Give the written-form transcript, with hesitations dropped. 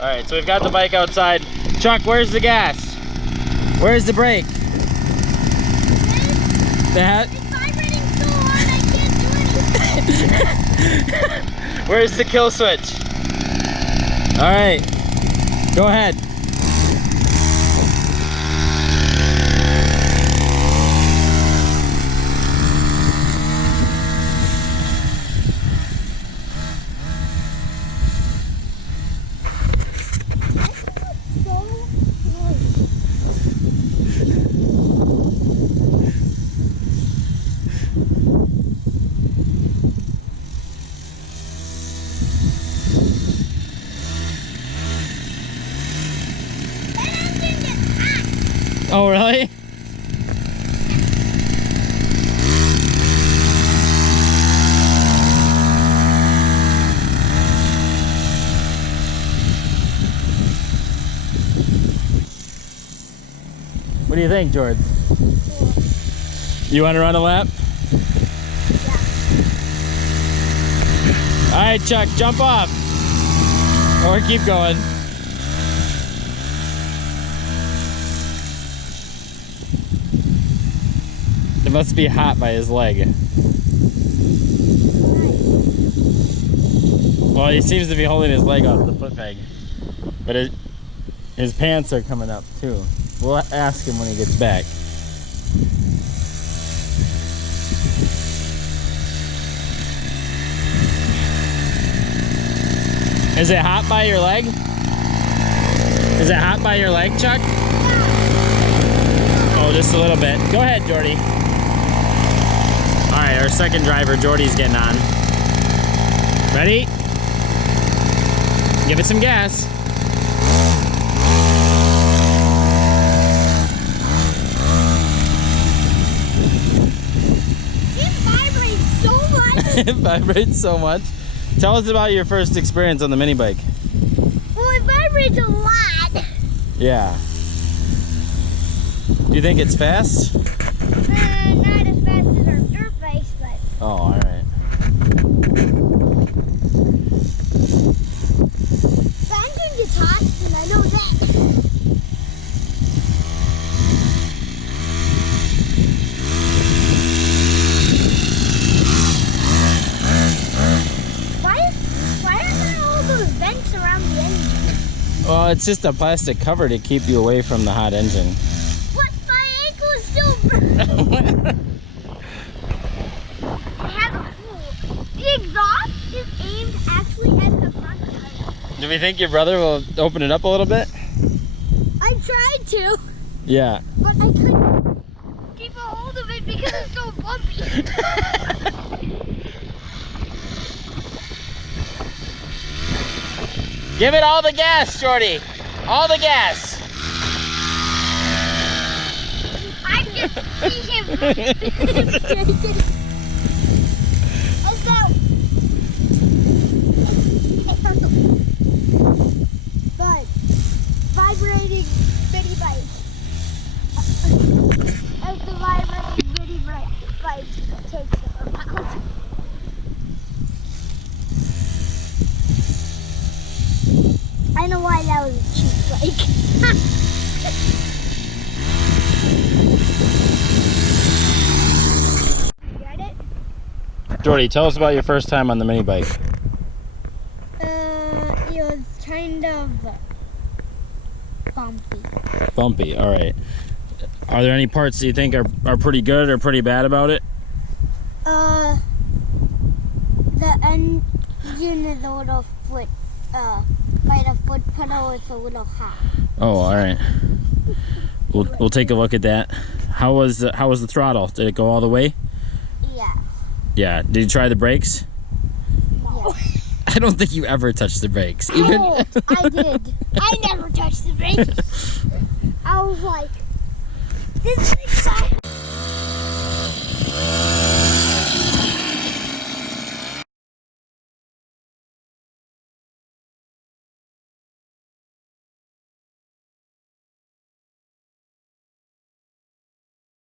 All right, so we've got the bike outside. Chuck, where's the gas? Where's the brake? That? It's vibrating so hard I can't do anything. Where's the kill switch? All right, go ahead. Oh, really? What do you think, Jord? Cool. You want to run a lap? Yeah. All right, Chuck, jump off. Or keep going. It must be hot by his leg. Well, he seems to be holding his leg off the foot peg. But his pants are coming up too. We'll ask him when he gets back. Is it hot by your leg? Is it hot by your leg, Chuck? Oh, just a little bit. Go ahead, Jordy. All right, our second driver, Jordy's getting on. Ready? Give it some gas. It vibrates so much. It vibrates so much. Tell us about your first experience on the mini bike. Well, it vibrates a lot. Yeah. Do you think it's fast? Not as fast as our dirt bikes, but... Oh, all right. The engine gets hot, and I know that. Why are there all those vents around the engine? Well, it's just a plastic cover to keep you away from the hot engine. But my ankle is still burning. I have a clue. The exhaust is aimed actually at the front tire. Do we think your brother will open it up a little bit? I tried to, Yeah. but I couldn't keep a hold of it because it's so bumpy. Give it all the gas, Jordy. All the gas. I can see him. Let's go. But vibrating mini bike. As the vibrating mini bike takes them around. I know why that was a cheap bike. You got it? Jordy, tell us about your first time on the mini bike. It was kind of bumpy. Bumpy, all right. Are there any parts that you think are pretty good or pretty bad about it? The engine is a little foot, by the foot pedal is a little hot. Oh, all right. We'll take a look at that. How was the throttle? Did it go all the way? Yeah. Yeah. Did you try the brakes? No. I don't think you ever touched the brakes. Even I did. I never touched the brakes. I was like, this thing's